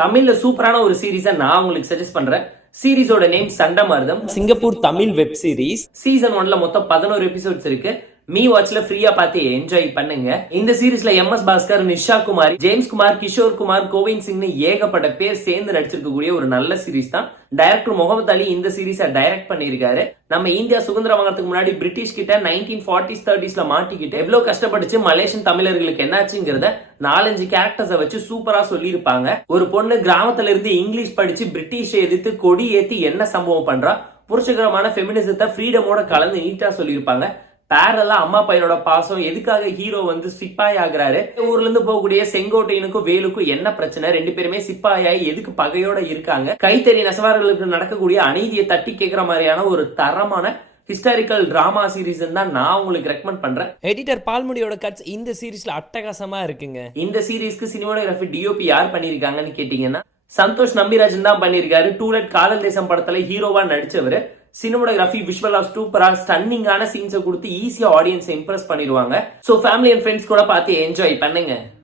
தமிழ்ல சூப்பரான ஒரு சீரீஸை நான் உங்களுக்கு சஜஸ்ட் பண்றேன். சீரிஸோட name Sandamarutham. Singapore Tamil web series. Season 1ல மொத்தம் 11 எபிசோட்ஸ் இருக்கு. மீ வாட்ச்ல ஃப்ரீயா பார்த்து என்ஜாய் பண்ணுங்க. இந்த சீரிஸ்ல எம்.எஸ். பாஸ்கர், நிஷா குமார், ஜேம்ஸ் குமார், கிஷோர் குமார், கோவிந்த் சிங்னு ஏகப்பட்ட பேர் சேர்ந்து நடிச்சிருக்கக்கூடிய ஒரு நல்ல சீரிஸ் தான். டைரக்டர் முகமது அலி இந்த சீரிஸை டைரக்ட் பண்ணியிருக்காரு. நம்ம இந்தியா சுதந்திரம் வாங்கறதுக்கு முன்னாடி பிரிட்டிஷ் கிட்ட 1940s 30sல மாட்டிக்கிட்டு எவ்வளவு கஷ்டப்பட்டுச்சு மலேசியன் தமிழர்களுக்கு என்னாச்சுங்கிறத 4-5 கேரக்டர்ஸை வச்சு சூப்பரா சொல்லியிருப்பாங்க. ஒரு பொண்ணு கிராமத்துல இருந்து இங்கிலீஷ் படிச்சு பிரிட்டிஷை எதிர்த்து கொடி ஏத்தி என்ன சம்பவம் பண்றா, புரட்சிகரமான ஃபெமினிசத்தை ஃப்ரீடமோட கலந்து நீட்டா சொல்லியிருப்பாங்க. பேரலா அம்மா பையனோட பாசம், எதுக்காக ஹீரோ வந்து சிப்பாய் ஆகுறாரு, ஊர்ல இருந்து போகக்கூடிய செங்கோட்டையனுக்கும் வேலுக்கும் என்ன பிரச்சனை, 2 பேருமே சிப்பாயாய் எதுக்கு பகையோட இருக்காங்க, கைத்தறி நெசவாளர்களுக்கு நடக்கக்கூடிய அநீதியை தட்டி கேட்கிற மாதிரியான ஒரு தரமான ஹிஸ்டாரிக்கல் டிராமா சீரிஸ் தான் நான் உங்களுக்கு ரெக்கமெண்ட் பண்றேன். எடிட்டர் பால்முடியோட கட்ஸ் இந்த சீரிஸ்ல அட்டகாசமா இருக்குங்க. இந்த சீரிஸ்க்கு சினிமாட்டோகிராஃபி டிஓபி யார் பண்ணிருக்காங்கன்னு கேட்டீங்கன்னா சந்தோஷ் நம்பிராஜன் தான் பண்ணிருக்காரு. டூலெட் காதல் தேசம் படத்துல ஹீரோவா நடிச்சவர். சினிமாட்டோகிராஃபி, விஷுவல் ஆஃப் சூப்பரா ஸ்டன்னிங்கான சீன்ஸை கொடுத்து ஈஸியா ஆடியன்ஸை இம்ப்ரெஸ் பண்ணிடுவாங்க. சோ ஃபேமிலி அண்ட் ஃப்ரெண்ட்ஸ் கூட பார்த்து என்ஜாய் பண்ணுங்க.